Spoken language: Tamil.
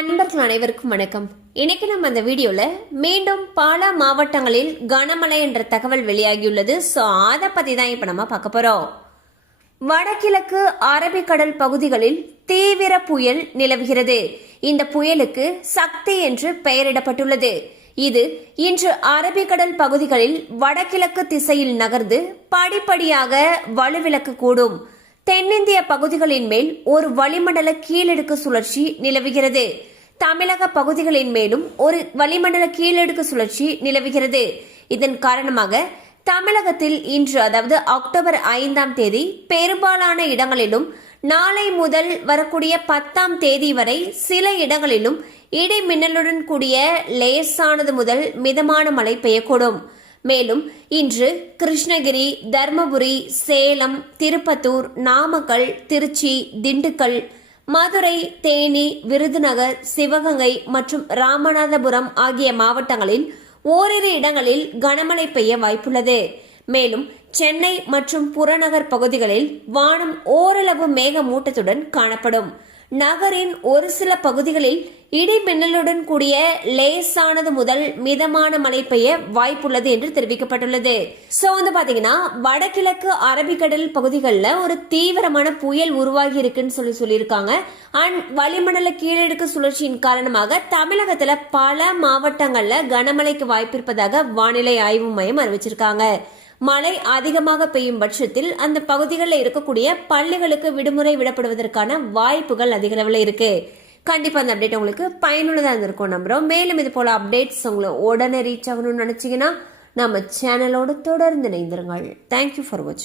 நண்பர்கள் அனைவருக்கும் வணக்கம். இன்னைக்கு நம்ம அந்த வீடியோல மீண்டும் பல மாவட்டங்களில் கனமழை என்ற தகவல் வெளியாகியுள்ளது. சோ அதை பத்தி தான் இப்ப நம்ம பார்க்க போறோம். வடகிழக்கு அரபிக்கடல் பகுதிகளில் தீவிர புயல் நிலவுகிறது. இந்த புயலுக்கு சக்தி என்று பெயரிடப்பட்டுள்ளது. இது இன்று அரபிக்கடல் பகுதிகளில் வடகிழக்கு திசையில் நகர்ந்து படிப்படியாக வலுவிழக்கக்கூடும். தென்னிந்திய பகுதிகளின் மேல் ஒரு வளிமண்டல கீழடுக்கு சுழற்சி நிலவுகிறது. தமிழக பகுதிகளின் மேலும் ஒரு வளிமண்டல கீழடுக்கு சுழற்சி நிலவுகிறது. இதன் காரணமாக தமிழகத்தில் இன்று அதாவது அக்டோபர் 5ஆம் தேதி பெரும்பாலான இடங்களிலும் நாளை முதல் வரக்கூடிய 10ஆம் தேதி வரை சில இடங்களிலும் இடி மின்னலுடன் கூடிய லேசானது முதல் மிதமான மழை பெய்யக்கூடும். மேலும் இன்று கிருஷ்ணகிரி, தர்மபுரி, சேலம், திருப்பத்தூர், நாமக்கல், திருச்சி, திண்டுக்கல், மதுரை, தேனி, விருதுநகர், சிவகங்கை மற்றும் ராமநாதபுரம் ஆகிய மாவட்டங்களில் ஓரிரு இடங்களில் கனமழை பெய்ய வாய்ப்புள்ளது. மேலும் சென்னை மற்றும் புறநகர் பகுதிகளில் வானம் ஓரளவு மேகமூட்டத்துடன் காணப்படும். நகரின் ஒரு சில பகுதிகளில் இடி மின்னலுடன் கூடிய லேசானது முதல் மிதமான மழை பெய்ய வாய்ப்புள்ளது என்று தெரிவிக்கப்பட்டுள்ளது. சோ வந்து பாத்தீங்கன்னா வடகிழக்கு அரபிக்கடல் பகுதிகளில் ஒரு தீவிரமான புயல் உருவாகி இருக்குன்னு சொல்லியிருக்காங்க. அண்ட் வளிமண்டல கீழடுக்கு சுழற்சியின் காரணமாக தமிழகத்துல பல மாவட்டங்கள்ல கனமழைக்கு வாய்ப்பு இருப்பதாக வானிலை ஆய்வு மையம் அறிவிச்சிருக்காங்க. மழை அதிகமாக பெய்யும் பட்சத்தில் அந்த பகுதிகளில் இருக்கக்கூடிய பள்ளிகளுக்கு விடுமுறை விடப்படுவதற்கான வாய்ப்புகள் அதிக அளவில் இருக்கு. கண்டிப்பா அந்த அப்டேட் உங்களுக்கு பயனுள்ளதா இருந்திருக்கும் நம்புறோம். மேலும் இது போல அப்டேட்ஸ் உங்களை உடனே ரீச் ஆகணும்னு நினைச்சீங்கன்னா நம்ம சேனலோடு தொடர்ந்து இணைந்திருங்கள். தேங்க்யூ ஃபார் வாட்சிங்.